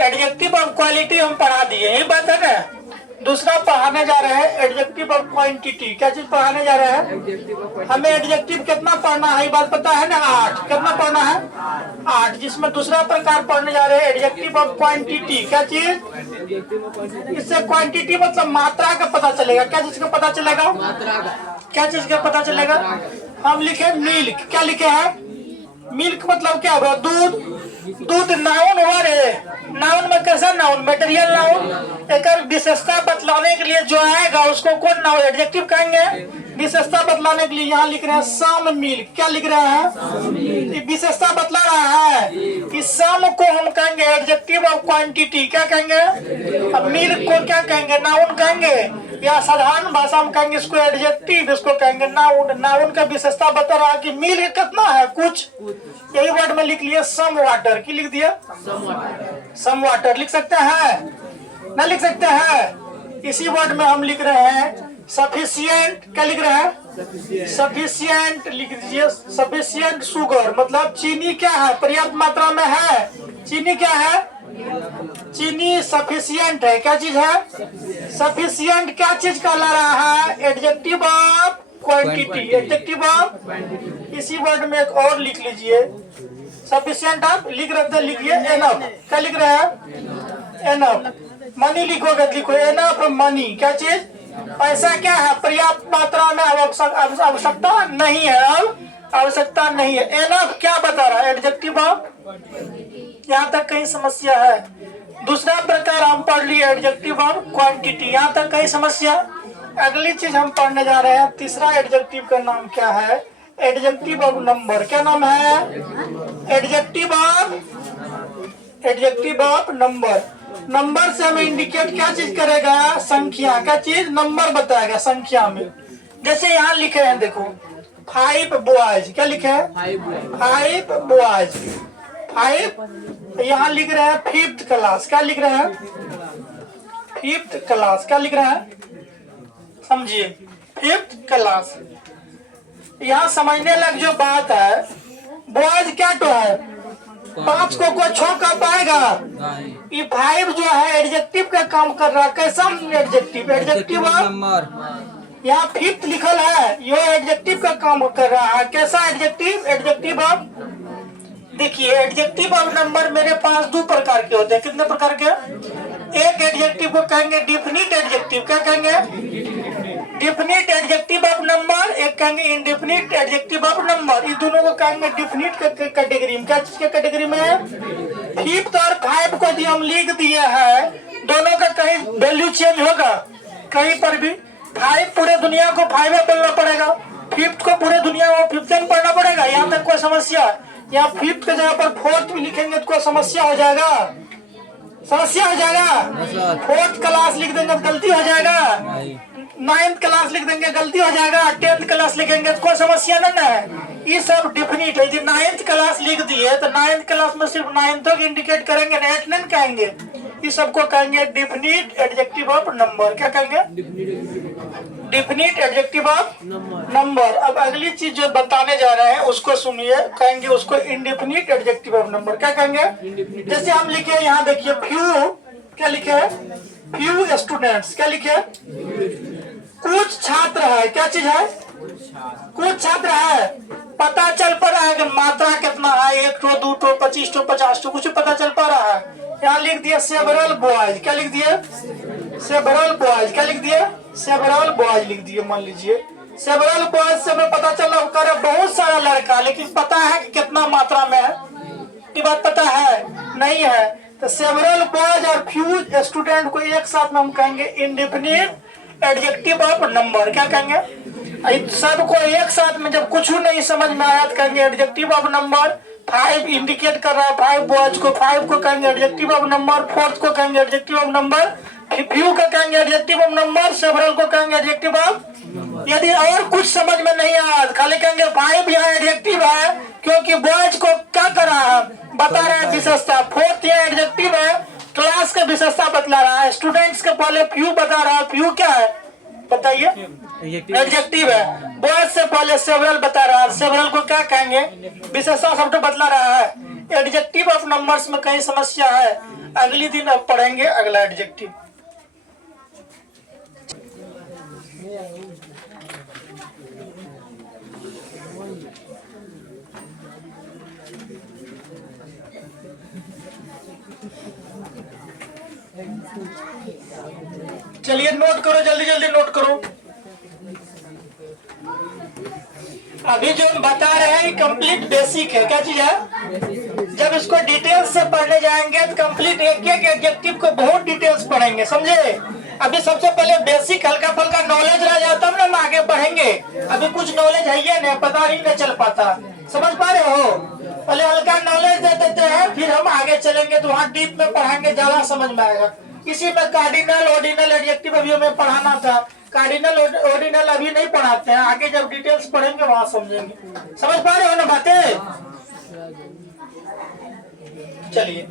Adjective of quality हम पढ़ा दिए, यही बात है ना। दूसरा पढ़ाने जा रहे हैं एडजेक्टिव ऑफ क्वांटिटी। क्या चीज पढ़ाने जा रहे हैं? हमें एडजेक्टिव कितना पढ़ना है ये बात पता है ना, 8। कितना पढ़ना है? 8। जिसमें दूसरा प्रकार पढ़ने जा रहे हैं एडजेक्टिव ऑफ क्वांटिटी। क्या चीज? इससे क्वांटिटी मतलब मात्रा का पता चलेगा। क्या चीज का पता चलेगा? मात्रा का। क्या चीज का पता चलेगा? हम लिखे मिल्क। क्या लिखे हैं? मिल्क मतलब क्या हुआ? दूध। दूध नाउन हुआ रे। नाउन में कैसा नाउन? Material noun. एक विशेषता बतलाने के लिए जो आएगा उसको कौन नाउन एडजेक्टिव कहेंगे? विशेषता बतलाने के लिए यहाँ लिख रहे हैं सम मिल्क। क्या लिख रहे हैं? विशेषता बतला रहा है कि सम को हम कहेंगे एडजेक्टिव ऑफ क्वांटिटी। क्या कहेंगे? अब मिल्क को क्या कहेंगे? नाउन कहेंगे, या साधारण भाषा में कहेंगे इसको एडजेक्टिव, इसको कहेंगे नाउन। नाउन का विशेषता बता रहा है कि मिल्क कितना है, कुछ। यही वर्ड में लिख लिया सम वाटर। की लिख दिया? Some water. लिख सकते हैं ना? लिख सकते हैं। इसी वर्ड में हम लिख रहे हैं सफिशिएंट। क्या लिख रहे हैं? सफिशिएंट लिख दीजिए। सफिशिएंट शुगर मतलब चीनी क्या है? पर्याप्त मात्रा में है। चीनी क्या है? चीनी सफिशिएंट है। क्या चीज है? सफिशिएंट क्या चीज कहला रहा है? Adjective of quantity. Adjective of. इसी वर्ड में एक और लिख लीजिए सफिशिएंट। आप लिख रहे लिखिए एनफ। क्या लिख रहे हैं? एनफ। मनी लिखोगे लिखो एनफ मनी। क्या चीज? पैसा क्या है? पर्याप्त मात्रा में आवश्यकता नहीं है। अब आवश्यकता नहीं है। एनफ क्या बता रहा है? Adjective of. यहाँ तक कहीं समस्या है? दूसरा प्रकार हम पढ़ लिए एडजेक्टिव ऑफ क्वांटिटी। यहाँ तक कहीं समस्या? अगली चीज हम पढ़ने जा रहे हैं तीसरा एडजेक्टिव का नाम क्या है? Adjective of number. क्या नाम है? Adjective of number. नंबर से हमें इंडिकेट क्या चीज करेगा? संख्या। क्या चीज? नंबर बताएगा संख्या में। जैसे यहाँ लिखे हैं देखो 5 बॉयज। क्या लिखे हैं? 5 बॉयज। 5 यहाँ लिख रहे हैं 5th क्लास। क्या लिख रहे हैं? 5th class. क्या लिख रहे हैं? समझिए 5th क्लास। यहाँ समझने लग जो बात है, बॉयज क्या तो है? 5 को कोई छो कर पाएगा? ये 5 जो है एडजेक्टिव का काम कर रहा है। कैसा एडजेक्टिव? Adjective of. यहाँ 5th लिखल है, ये एडजेक्टिव का काम कर रहा है। कैसा एडजेक्टिव? Adjective of. देखिए एडजेक्टिव ऑफ नंबर मेरे पास 2 प्रकार के होते हैं। कितने प्रकार के? एक एडजेक्टिव को कहेंगे डिफिनिट एडजेक्टिव। क्या कहेंगे? Definite adjective of number. एक कहेंगे इंडेफिनिट एडजेक्टिव ऑफ नंबर। ये दोनों को कहेंगे डिफिनिट कैटेगरी में। क्या चीज के कैटेगरी में? 5th और 5 को भी हम लिख दिए हैं, दोनों का कहीं वैल्यू चेंज होगा? कहीं पर भी 5 पूरे दुनिया को 5 बोलना पड़ेगा, 5th को पूरे दुनिया को 15 पढ़ना पड़ेगा। यहाँ तक कोई समस्या? यहाँ 5th के जगह पर 4th भी लिखेंगे तो कोई समस्या हो जाएगा? समस्या हो जाएगा। 4th क्लास लिख देंगे तो गलती हो जाएगा। 9th क्लास लिख देंगे गलती हो जाएगा। 10th क्लास लिखेंगे तो कोई समस्या नहीं है। ये सब डिफिनिट है। 9th क्लास लिख दिए तो 9th क्लास में सिर्फ 9th तक इंडिकेट करेंगे, 8 नहीं कहेंगे। ये सबको कहेंगे डिफिनिट एडजेक्टिव ऑफ नंबर। क्या कहेंगे? Definite adjective of number. अब अगली चीज जो बताने जा रहे हैं उसको सुनिए, कहेंगे उसको इंडेफिनिट एडजेक्टिव ऑफ नंबर। क्या कहेंगे? जैसे हम लिखे यहाँ देखिए फ्यू। क्या लिखे है? Few students. क्या लिखे? कुछ छात्र है। क्या चीज है? कुछ छात्र है। पता चल पा रहा है कि मात्रा कितना है? 1 ठो 2 ठो 25 ठो 50 ठो कुछ पता चल पा रहा है? यहाँ लिख दिया सेवरल बॉयज। क्या लिख दिया? Several boys. क्या लिख दिया? सेवरल बॉयज लिख दिए। मान लीजिए सेवरल बॉयज से हमें पता चला कर बहुत सारा लड़का, लेकिन पता है कि कितना मात्रा में है? ये बात पता है? नहीं है। तो सेवरल बॉयज और फ्यू स्टूडेंट को एक साथ में हम कहेंगे इंडेफिनिट एडजेक्टिव ऑफ नंबर। क्या कहेंगे? सबको एक साथ में जब कुछ नहीं समझ में आया तो कहेंगे एडजेक्टिव ऑफ नंबर। 5 इंडिकेट कर रहा है 5 बॉयज को, 5 को कहेंगे एडजेक्टिव ऑफ नंबर। 4th को कहेंगे एडजेक्टिव ऑफ नंबर। फ्यू को कहेंगे एडजेक्टिव ऑफ नंबर। सेवरल को कहेंगे एडजेक्टिव ऑफ। यदि और कुछ समझ में नहीं आया खाली कहेंगे 5 यहाँ एडजेक्टिव है क्योंकि बॉयज को क्या कर रहा है? बता रहा है विशेषता। 4th यहाँ एडजेक्टिव है, क्लास का विशेषता बतला रहा है। स्टूडेंट्स के पहले फ्यू बता रहा है। फ्यू क्या है बताइए? एडजेक्टिव है। बॉयज से पहले सेवरल बता रहा है। सेवरल को क्या कहेंगे? विशेषता शब्द बतला रहा है। एडजेक्टिव ऑफ नंबर्स में कहीं समस्या है? अगली दिन अब पढ़ेंगे अगला एडजेक्टिव। चलिए नोट करो, जल्दी जल्दी नोट करो। अभी जो हम बता रहे हैं ये कंप्लीट बेसिक है। क्या चीज है? जब इसको डिटेल्स से पढ़ने जाएंगे तो कंप्लीट एक एक एडजेक्टिव को बहुत डिटेल्स पढ़ेंगे, समझे? अभी सबसे पहले बेसिक हल्का फुल्का नॉलेज रह जाता है ना, हम आगे बढ़ेंगे। अभी कुछ नॉलेज है ही नहीं, पता ही नहीं चल पाता। समझ पा रहे हो? पहले हल्का नॉलेज दे देते हैं, फिर हम आगे चलेंगे तो वहाँ डीप में पढ़ाएंगे, ज्यादा समझ में आएगा। इसी में कार्डिनल ऑर्डिनल एडजेक्टिव अभी हमें पढ़ाना था। कार्डिनल ऑर्डिनल अभी नहीं पढ़ाते हैं, आगे जब डिटेल्स पढ़ेंगे वहां समझेंगे। समझ पा रहे हो ना बातें? चलिए